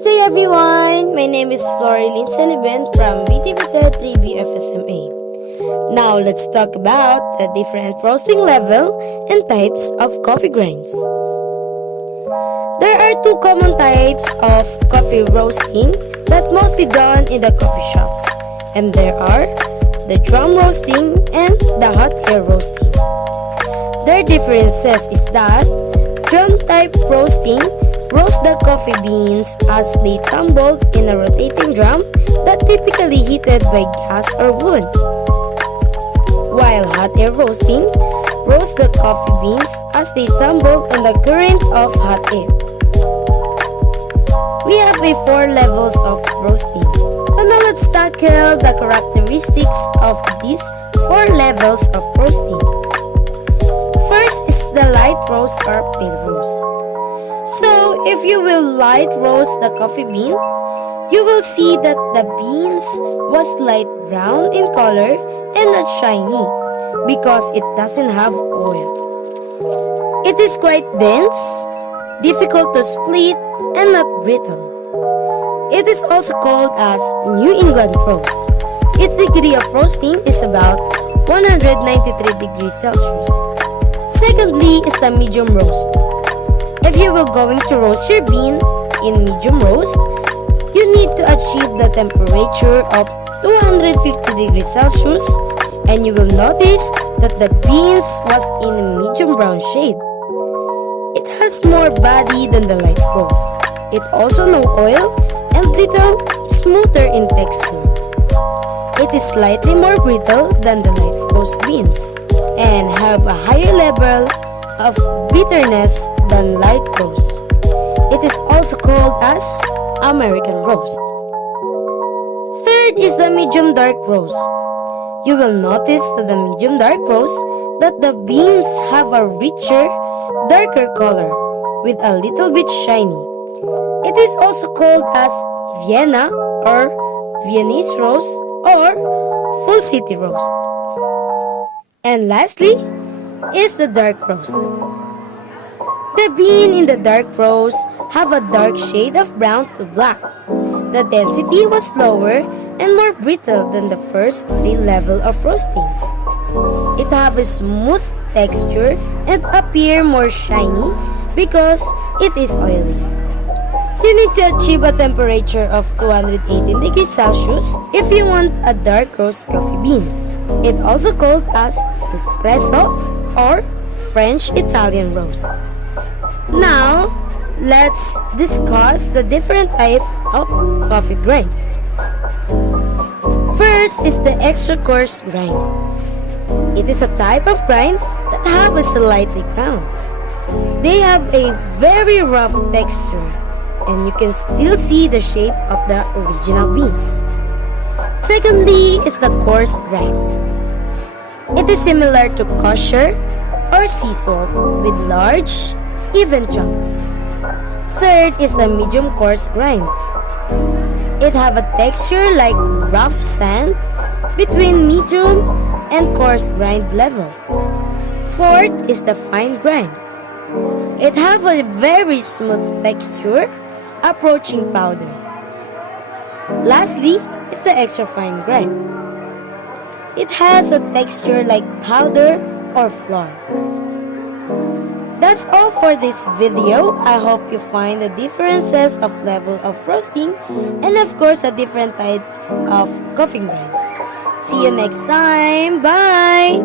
Good day everyone! My name is Florilyn Celiben from BTVT 3BFSMA. Now let's talk about the different roasting level and types of coffee grinds. There are two common types of coffee roasting that mostly done in the coffee shops, and there are the drum roasting and the hot air roasting. Their differences is that drum type roasting roast the coffee beans as they tumbled in a rotating drum that typically heated by gas or wood. While hot air roasting roast the coffee beans as they tumbled on the current of hot air. We have 4 levels of roasting. So now let's tackle the characteristics of these 4 levels of roasting. First is the light roast or pale roast. So, if you will light roast the coffee bean, you will see that the beans was light brown in color and not shiny because it doesn't have oil. It is quite dense, difficult to split, and not brittle. It is also called as New England roast. Its degree of roasting is about 193 degrees Celsius. Secondly is the medium roast. If you will going to roast your bean in medium roast, you need to achieve the temperature of 250 degrees Celsius, and you will notice that the beans was in a medium brown shade. It has more body than the light roast. It also no oil and little smoother in texture. It is slightly more brittle than the light roast beans and have a higher level of bitterness than light roast. It is also called as American roast. Third is the medium dark roast. You will notice that the medium dark roast that the beans have a richer, darker color with a little bit shiny. It is also called as Vienna or Viennese roast or Full City roast. And lastly is the dark roast. The bean in the dark roast have a dark shade of brown to black. The density was lower and more brittle than the first 3 levels of roasting. It have a smooth texture and appear more shiny because it is oily. You need to achieve a temperature of 218 degrees Celsius if you want a dark roast coffee beans. It also called as espresso or French Italian roast. Now, let's discuss the different type of coffee grinds. First is the extra coarse grind. It is a type of grind that have a slightly ground. They have a very rough texture, and you can still see the shape of the original beans. Secondly is the coarse grind. It is similar to kosher or sea salt with large, even chunks. Third is the medium coarse grind. It have a texture like rough sand between medium and coarse grind levels. Fourth is the fine grind. It have a very smooth texture approaching powder. Lastly is the extra fine grind. It has a texture like powder or flour. That's all for this video. I hope you find the differences of level of roasting and of course the different types of coffee grinds. See you next time. Bye!